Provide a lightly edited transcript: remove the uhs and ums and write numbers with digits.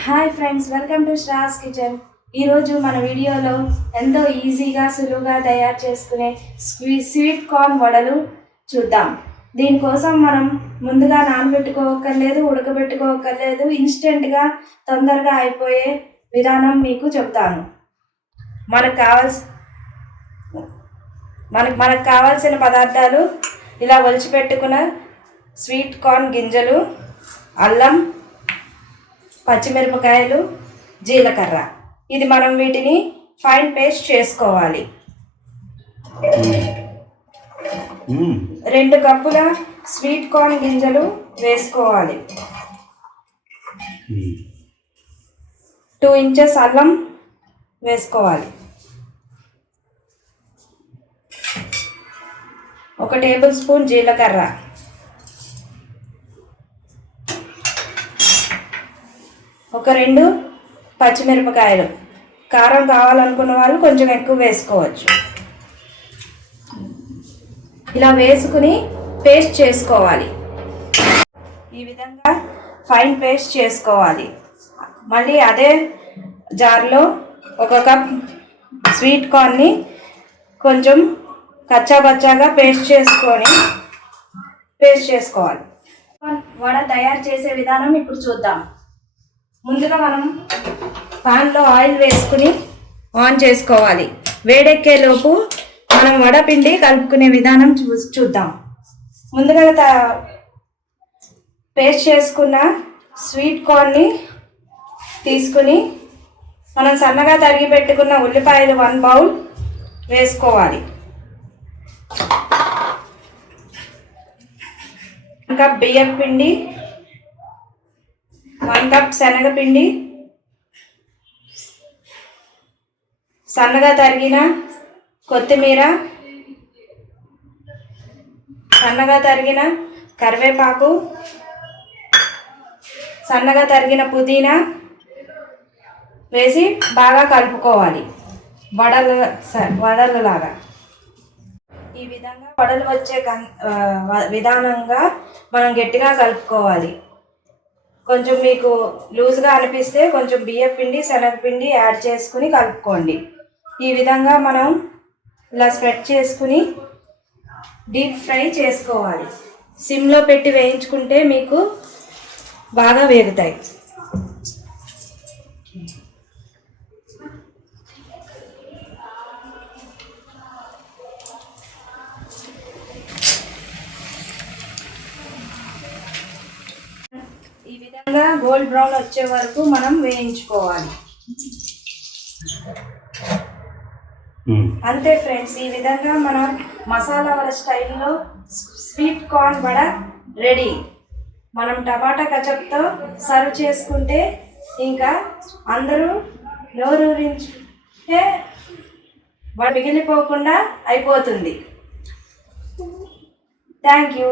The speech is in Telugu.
Hi friends, welcome to Shras kitchen. ఈరోజు మన వీడియోలో ఎంతో ఈజీగా సులువుగా తయారు చేసుకునే స్వీట్ కార్న్ వడలు చూద్దాం. దీనికోసం మనం ముందుగా నానబెట్టుకోకర్లేదు, ఉడకబెట్టుకోకర్లేదు. ఇన్స్టెంట్గా తొందరగా అయిపోయే విధానం మీకు చెప్తాను. మనకు కావాల్సిన పదార్థాలు ఇలా ఒలిచిపెట్టుకున్న స్వీట్ కార్న్ గింజలు, అల్లం, పచ్చిమిరపకాయలు, జీలకర్ర. ఇది మనం వీటిని ఫైన్ పేస్ట్ చేసుకోవాలి. 2 కప్పుల స్వీట్ కార్న్ గింజలు వేసుకోవాలి. 2 ఇంచెస్ అల్లం వేసుకోవాలి. 1 టేబుల్ స్పూన్ జీలకర్ర, 2 పచ్చిమిరపకాయలు. కారం కావాలనుకున్న వాళ్ళు కొంచెం ఎక్కువ వేసుకోవచ్చు. ఇలా వేసుకుని పేస్ట్ చేసుకోవాలి. ఈ విధంగా ఫైన్ పేస్ట్ చేసుకోవాలి. మళ్ళీ అదే జార్లో 1 కప్ స్వీట్ కార్న్ని కొంచెం కచ్చాబచ్చాగా పేస్ట్ చేసుకోవాలి. వడ తయారు చేసే విధానం ఇప్పుడు చూద్దాం. ముందుగా మనం పాన్లో ఆయిల్ వేసుకుని ఆన్ చేసుకోవాలి. వేడెక్కేలోపు మనం వడపిండి కలుపుకునే విధానం చూద్దాం. ముందుగా పేస్ట్ చేసుకున్న స్వీట్ కార్న్ని తీసుకుని మనం సన్నగా తరిగి పెట్టుకున్న ఉల్లిపాయలు 1 బౌల్ వేసుకోవాలి. 1 కప్ బియ్యం పిండి, 1 కప్ శనగపిండి, సన్నగా తరిగిన కొత్తిమీర, సన్నగా తరిగిన కరివేపాకు, సన్నగా తరిగిన పుదీనా వేసి బాగా కలుపుకోవాలి. వడలలాగా ఈ విధంగా వడలు వచ్చే విధానంగా మనం గట్టిగా కలుపుకోవాలి. కొంచెం మీకు లూజ్గా అనిపిస్తే కొంచెం బియ్యం పిండి, శనగపిండి యాడ్ చేసుకుని కలుపుకోండి. ఈ విధంగా మనం ఇలా స్ప్రెడ్ చేసుకుని డీప్ ఫ్రై చేసుకోవాలి. సిమ్లో పెట్టి వేయించుకుంటే మీకు బాగా వేగుతాయి. ఈ విధంగా గోల్డ్ బ్రౌన్ వచ్చే వరకు మనం వేయించుకోవాలి. అంతే ఫ్రెండ్స్, ఈ విధంగా మనం మసాలా వడ స్టైల్లో స్వీట్ కార్న్ వడ రెడీ. మనం టమాటా కచప్తో సర్వ్ చేసుకుంటే ఇంకా అందరూ నోరూరించే మిగిలిపోకుండా అయిపోతుంది. Thank you.